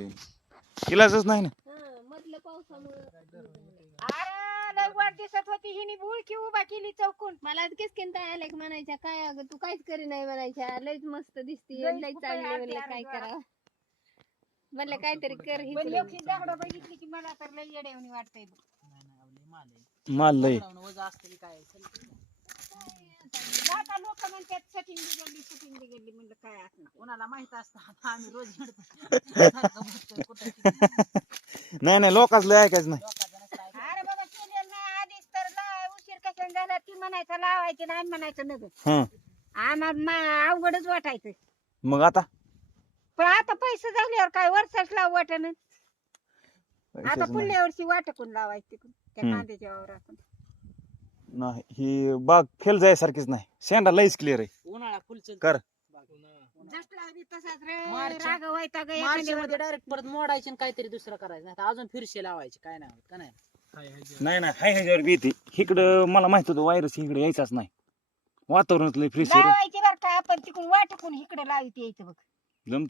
होतंय इलाजच नाही ना. मधल्या पावसामुळे अरे लय वाट दिसत होती हिनी बुळकी उभा केली चौकून मला किसकिन काय आलं म्हणायच्या काय अगं तू काहीच करी नाही म्हणायच्या लयच मस्त दिसती लय चांगली म्हणलं काय करावं म्हणलं काहीतरी कर ही दगड बघितली की मला तर लय येड्यावानी वाटतंय माल लय आता लोक म्हणतात शूटिंग बिघडली म्हणलं काय असं कोणाला माहित असतं आम्ही रोज नाही नाही लोकांच लय ऐकायचं नाही. अरे बाबा केलेलं नाही आधीच तर उशीर कशाने झाला ती म्हणायचं लावायची नाही म्हणायचं नग आम्हाला अवघडच वाटायचं. मग आता पण आता पैसे झाल्यावर काय वर्षाच लाव वाटण आता पुढल्या वर्षी वाटकून लावायचं तिकडून त्या कांद्याच्या वावरातून नाही ही बाग फेल जायसारखीच नाही. शेंडा लईच क्लिअर आहे. उन्हाळा फुल कर तसाच राग व्हायचा डायरेक्ट परत मोडायचे आणि काहीतरी दुसरं करायचं नाही तर अजून फिरशे लावायचे काय नाही होत का नाही. नाही नाही हाय ह्याच्यावर बी येते इकडं मला माहित होतं व्हायरस इकडे यायचाच नाही. वातावरणात लय फ्रेश आहे लावायची बरं का आपण तिकडून वाटकून इकडे लावित यायचं बघ जम